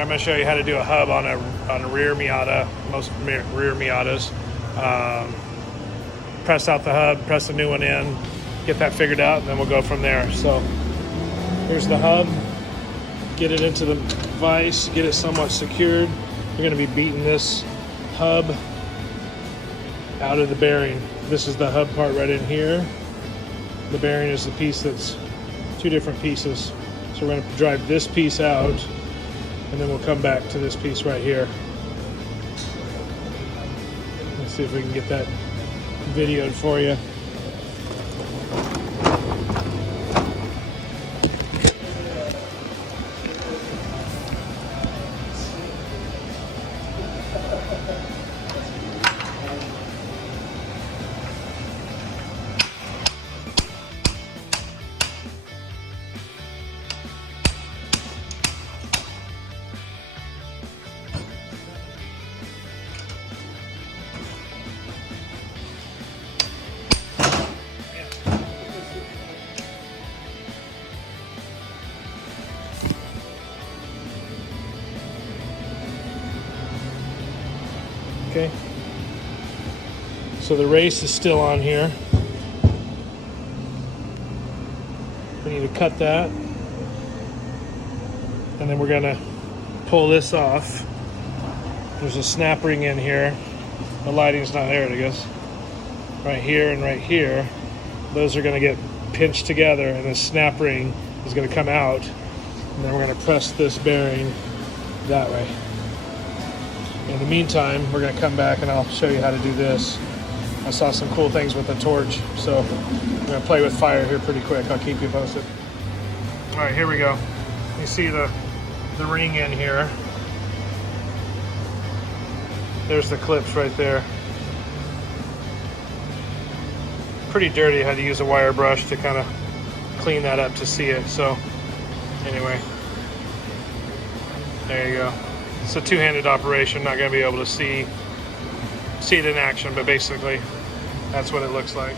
I'm going to show you how to do a hub on a rear Miata, most rear Miatas. Press out the hub, press a new one in, get that figured out, and then we'll go from there. So here's the hub. Get it into the vise, get it somewhat secured. You're going to be beating this hub out of the bearing. This is the hub part right in here. The bearing is the piece that's two different pieces. So we're going to drive this piece out, and then we'll come back to this piece right here. Let's see if we can get that videoed for you. Okay, so the race is still on here. We need to cut that, and then we're gonna pull this off. There's a snap ring in here. The lighting's not there, I guess. Right here and right here. Those are gonna get pinched together, and the snap ring is gonna come out, and then we're gonna press this bearing that way. In the meantime, we're going to come back and I'll show you how to do this. I saw some cool things with the torch, so I'm going to play with fire here pretty quick. I'll keep you posted. All right, here we go. You see the ring in here. There's the clips right there. Pretty dirty. I had to use a wire brush to kind of clean that up to see it. So anyway, there you go. It's a two-handed operation, not going to be able to see it in action, but basically that's what it looks like.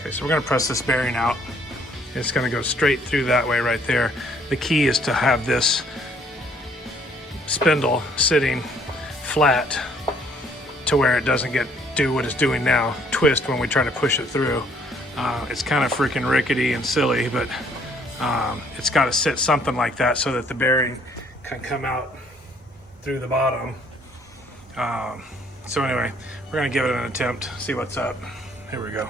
Okay, so we're going to press this bearing out. It's going to go straight through that way right there. The key is to have this spindle sitting flat to where it doesn't do what it's doing now, twist when we try to push it through. It's kind of freaking rickety and silly, but it's got to sit something like that so that the bearing can come out through the bottom. So anyway, we're gonna give it an attempt, see what's up. Here we go.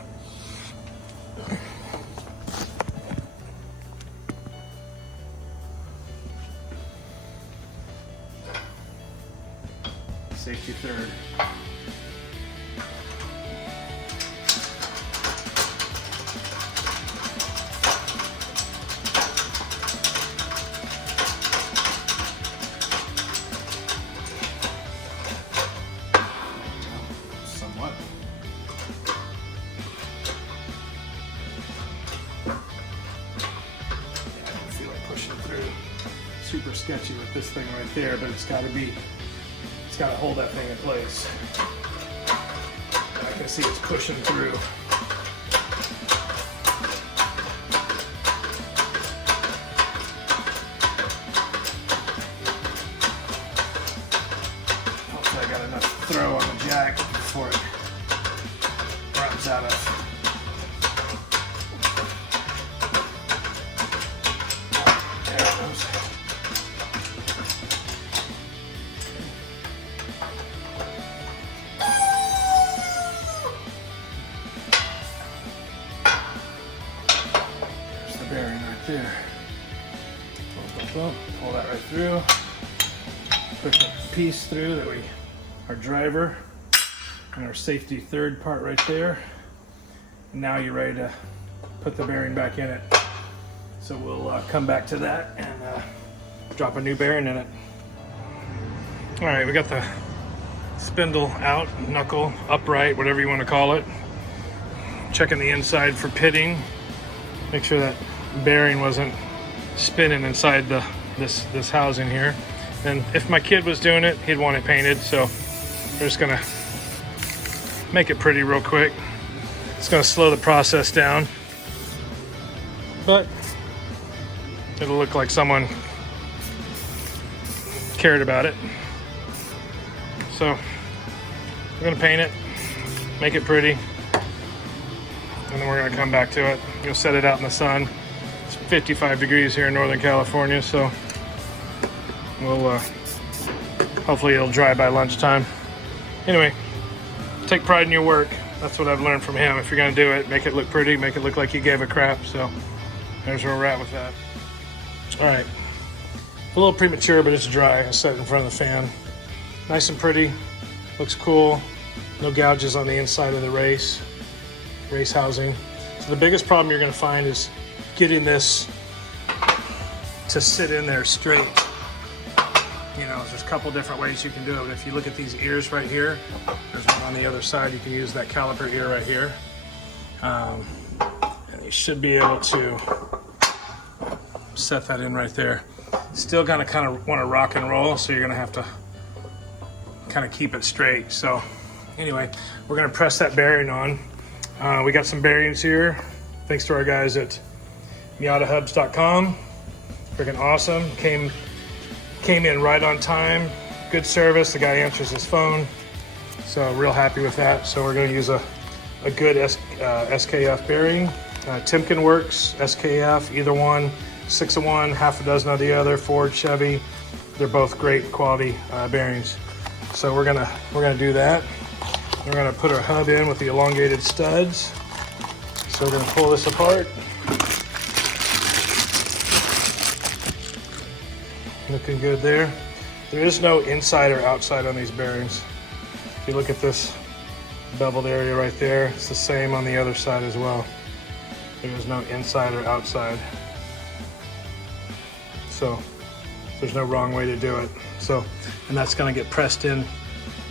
Safety third. Somewhat. Yeah, I feel like pushing through. Super sketchy with this thing right there, but it's got to hold that thing in place. I can see it's pushing through. Hopefully I got enough throw on the jack before it runs out of. There it goes. Bearing right there. Pull that right through. Push the piece through that our driver and our safety third part right there. And now you're ready to put the bearing back in it. So we'll come back to that and drop a new bearing in it. All right, we got the spindle out, knuckle, upright, whatever you want to call it. Checking the inside for pitting. Make sure that bearing wasn't spinning inside the this housing here. And if my kid was doing it, he'd want it painted. So we're just gonna make it pretty real quick. It's gonna slow the process down, but it'll look like someone cared about it. So we're gonna paint it, make it pretty, and then we're gonna come back to it. You'll set it out in the sun. It's 55 degrees here in Northern California, so we'll hopefully it'll dry by lunchtime. Anyway, take pride in your work. That's what I've learned from him. If you're gonna do it, make it look pretty, make it look like you gave a crap. So there's where we're at with that. All right, a little premature, but it's dry. I set it in front of the fan. Nice and pretty, looks cool. No gouges on the inside of the race housing. So the biggest problem you're gonna find is getting this to sit in there straight. You know, there's a couple different ways you can do it. But if you look at these ears right here, there's one on the other side. You can use that caliper ear right here. And you should be able to set that in right there. Still gonna kind of want to rock and roll, so you're gonna have to kind of keep it straight. So anyway, we're gonna press that bearing on. We got some bearings here, thanks to our guys at MiataHubs.com. Freaking awesome. Came in right on time, good service. The guy answers his phone, so real happy with that. So we're going to use a good SKF bearing. Timken Works, SKF, either one, 6 of one, half a dozen of the other. Ford, Chevy, they're both great quality bearings. So we're gonna do that. We're gonna put our hub in with the elongated studs. So we're gonna pull this apart. Looking good there. There is no inside or outside on these bearings. If you look at this beveled area right there, it's the same on the other side as well. There is no inside or outside. So there's no wrong way to do it. So, and that's gonna get pressed in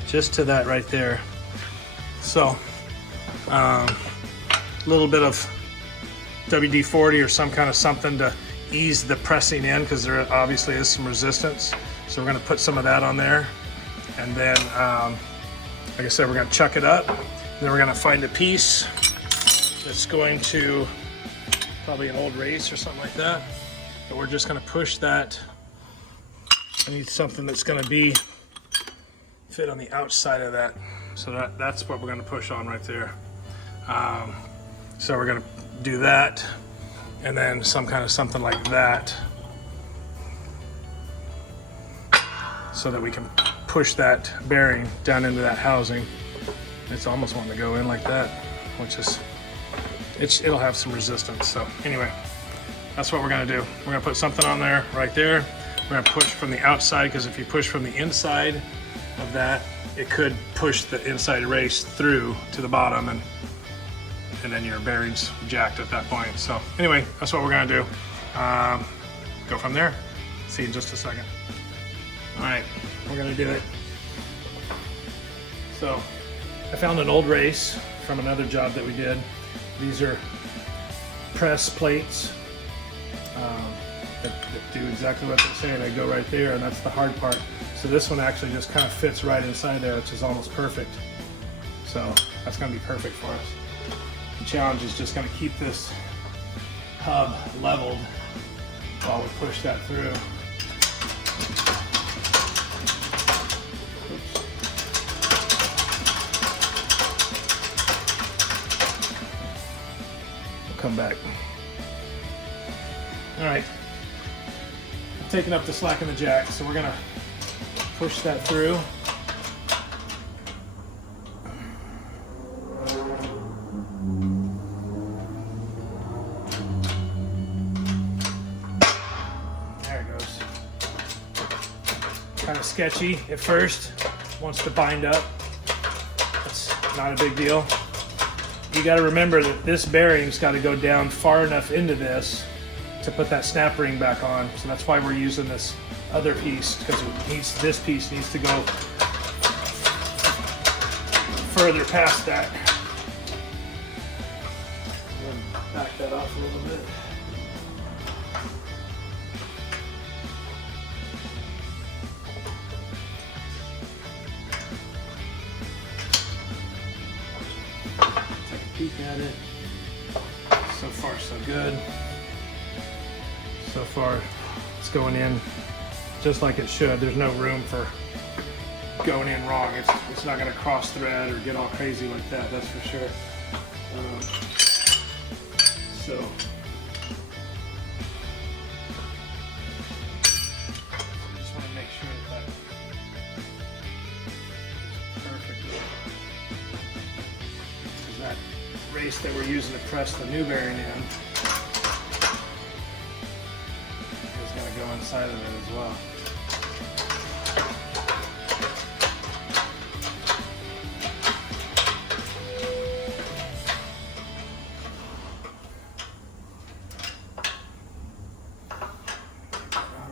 just to that right there. So, a little bit of WD-40 or some kind of something to ease the pressing in, because there obviously is some resistance. So we're going to put some of that on there, and then like I said, we're going to chuck it up. Then we're going to find a piece that's going to probably an old race or something like that, but we're just going to push that. I need something that's going to fit on the outside of that, so that's what we're going to push on right there. So we're going to do that, and then some kind of something like that, so that we can push that bearing down into that housing. It's almost wanting to go in like that, which is, it'll have some resistance. So anyway, that's what we're gonna do. We're gonna put something on there, right there. We're gonna push from the outside, because if you push from the inside of that, it could push the inside race through to the bottom, and then your bearing's jacked at that point. So anyway, that's what we're gonna do. Go from there. See you in just a second. All right, we're gonna do it. So I found an old race from another job that we did. These are press plates that do exactly what they're saying. They go right there, and that's the hard part. So this one actually just kind of fits right inside there, which is almost perfect. So that's gonna be perfect for us. The challenge is just going to keep this hub leveled while we push that through. Oops. We'll come back. All right, I'm taking up the slack in the jack, so we're going to push that through. Kind of sketchy at first, wants to bind up. That's not a big deal. You got to remember that this bearing's got to go down far enough into this to put that snap ring back on. So that's why we're using this other piece, because this piece needs to go further past that. I'm gonna back that off a little bit. Take a peek at it. So far, so good. So far, it's going in just like it should. There's no room for going in wrong. It's not going to cross thread or get all crazy like that. That's for sure. So just want to make sure that is perfectly. That race that we're using to press the new bearing in is going to go inside of it as well.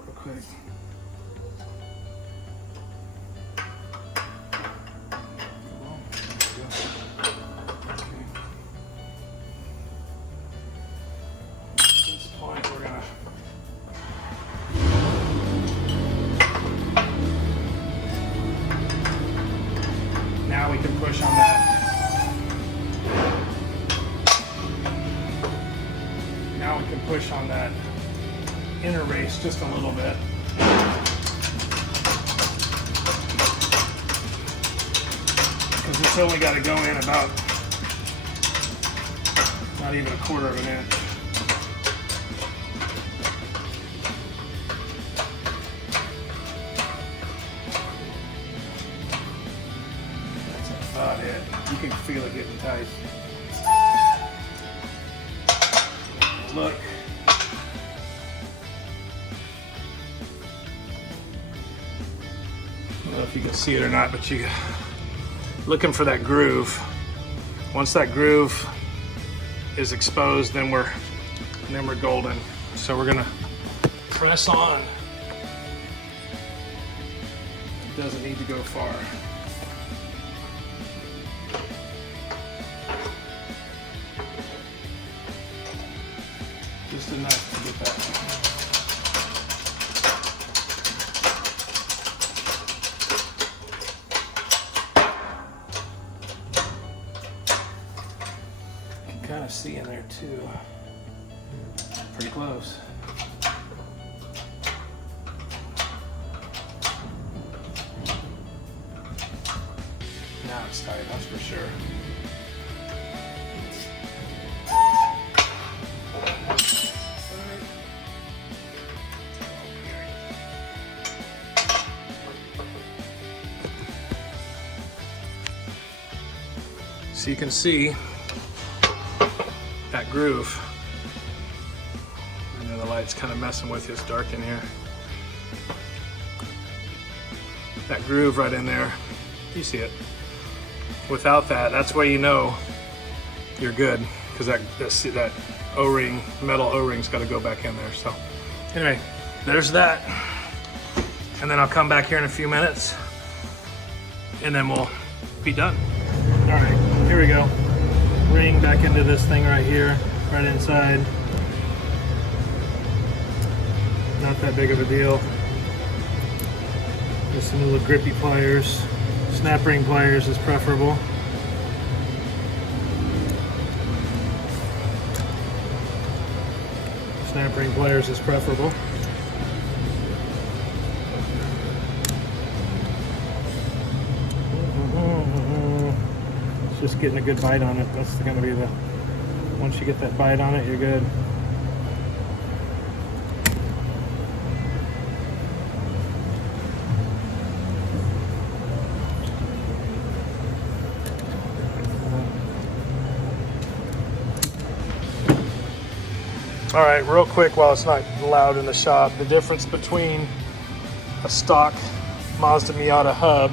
Real quick. Now we can push on that. Now we can push on that inner race just a little bit. Because it's only got to go in about not even a quarter of an inch. About it. You can feel it getting tight. Look. I don't know if you can see it or not, but you looking for that groove. Once that groove is exposed, then we're golden. So we're gonna press on. It doesn't need to go far. Just enough to get that. You can kind of see in there too. Pretty close. Now it's tight, that's for sure. So you can see that groove. I know the light's kind of messing with you, it's dark in here. That groove right in there, you see it. Without that, that's where you know you're good, because that O-ring, metal O-ring's got to go back in there. So anyway, there's that. And then I'll come back here in a few minutes and then we'll be done. All right. Here we go. Ring back into this thing right here, right inside. Not that big of a deal. Just some little grippy pliers. Snap ring pliers is preferable. Snap ring pliers is preferable. Just getting a good bite on it. That's going to be the, once you get that bite on it, you're good. All right, real quick while it's not loud in the shop, the difference between a stock Mazda Miata hub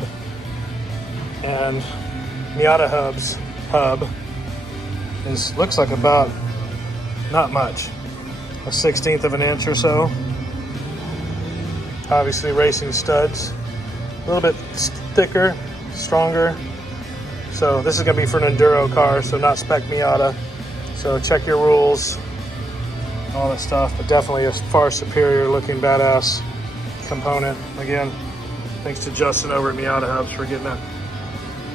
and Miata hub's hub looks like about, not much, a 1/16 of an inch or so. Obviously racing studs, a little bit thicker, stronger. So this is gonna be for an enduro car, so not spec Miata. So check your rules, all that stuff, but definitely a far superior looking badass component. Again, thanks to Justin over at Miata Hubs for getting that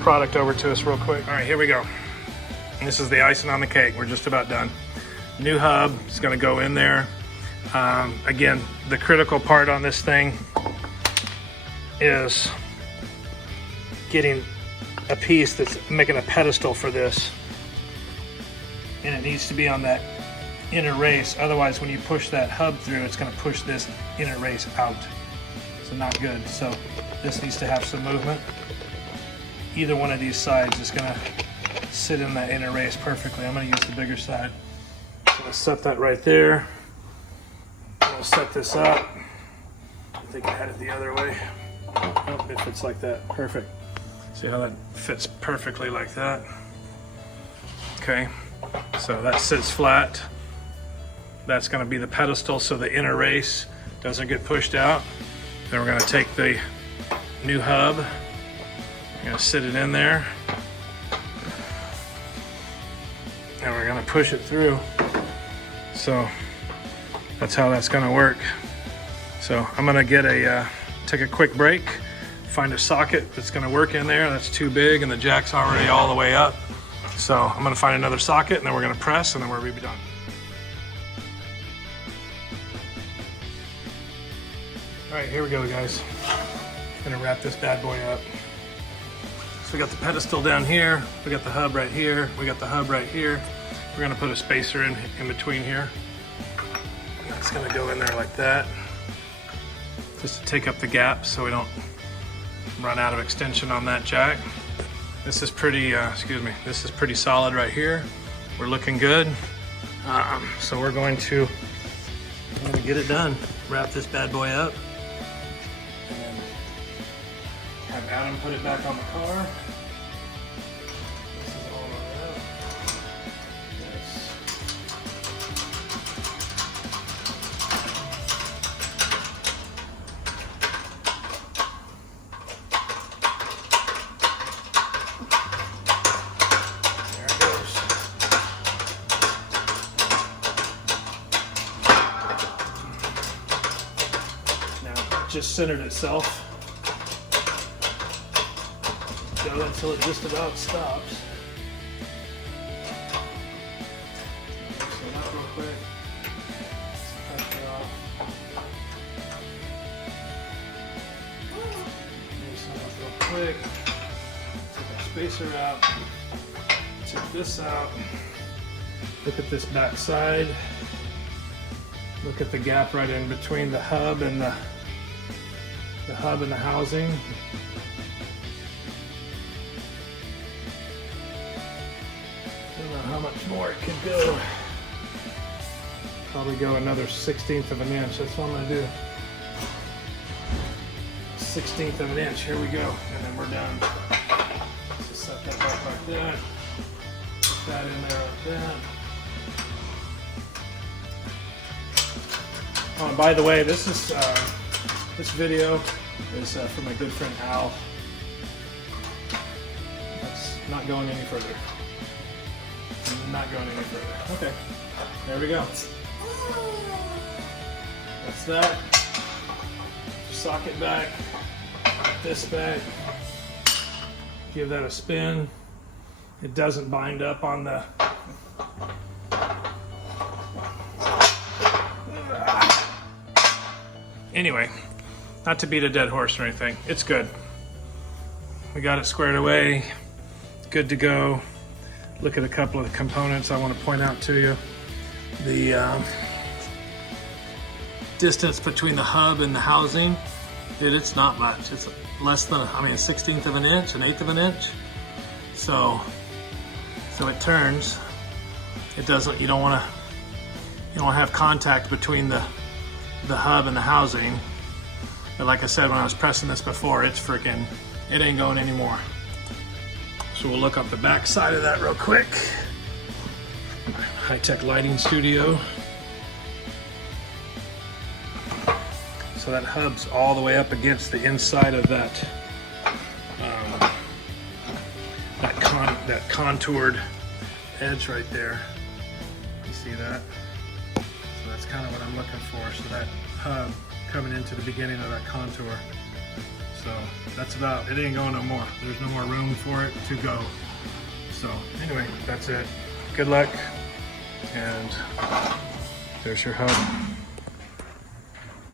product over to us real quick. All right, here we go. This is the icing on the cake. We're just about done. New hub is going to go in there. Again, the critical part on this thing is getting a piece that's making a pedestal for this, and it needs to be on that inner race. Otherwise, when you push that hub through, it's going to push this inner race out. So not good. So this needs to have some movement. Either one of these sides is going to sit in that inner race perfectly. I'm going to use the bigger side. So I'm going to set that right there. I'm going to set this up. I think I had it the other way. Oh, it fits like that. Perfect. See how that fits perfectly like that? Okay, so that sits flat. That's going to be the pedestal so the inner race doesn't get pushed out. Then we're going to take the new hub. I'm going to sit it in there. And we're going to push it through. So that's how that's going to work. So I'm going to get take a quick break, find a socket that's going to work in there. That's too big and the jack's already all the way up. So I'm going to find another socket and then we're going to press and then we're going to be done. All right, here we go, guys. I'm going to wrap this bad boy up. So we got the pedestal down here. We got the hub right here. We got the hub right here. We're going to put a spacer in between here. That's going to go in there like that, just to take up the gap so we don't run out of extension on that jack. This is pretty, this is pretty solid right here. We're looking good. So we're going to get it done. Wrap this bad boy up. And have Adam put it back on the car. This is all wrapped. Yes. There it goes. Now it just centered itself. Go until it just about stops. So that real quick. Pressure off. Loosen up real quick. Take our spacer out. Take this out. Look at this back side. Look at the gap right in between the hub and the housing. I don't know how much more it could go. Probably go another 1/16 of an inch. That's what I'm gonna do. 1/16 of an inch. Here we go, and then we're done. Just set that back like that. Put that in there like that. Oh, and by the way, this is this video is from my good friend Al. That's not going any further. Not going any further. Okay, there we go. That's that. Socket back. This back. Give that a spin. It doesn't bind up on the. Anyway, not to beat a dead horse or anything. It's good. We got it squared away. Good to go. Look at a couple of the components I want to point out to you. The distance between the hub and the housing, dude, it's not much. It's less than, I mean, 1/16 of an inch, 1/8 of an inch. So it turns. It doesn't. You don't want to have contact between the hub and the housing. But like I said when I was pressing this before, it's freaking. It ain't going anymore. So we'll look up the back side of that real quick. High-tech lighting studio. So that hub's all the way up against the inside of that that contoured edge right there. You see that? So that's kind of what I'm looking for. So that hub coming into the beginning of that contour. So that's about, it ain't going no more. There's no more room for it to go. So So anyway, that's it. Good luck, and there's your hub.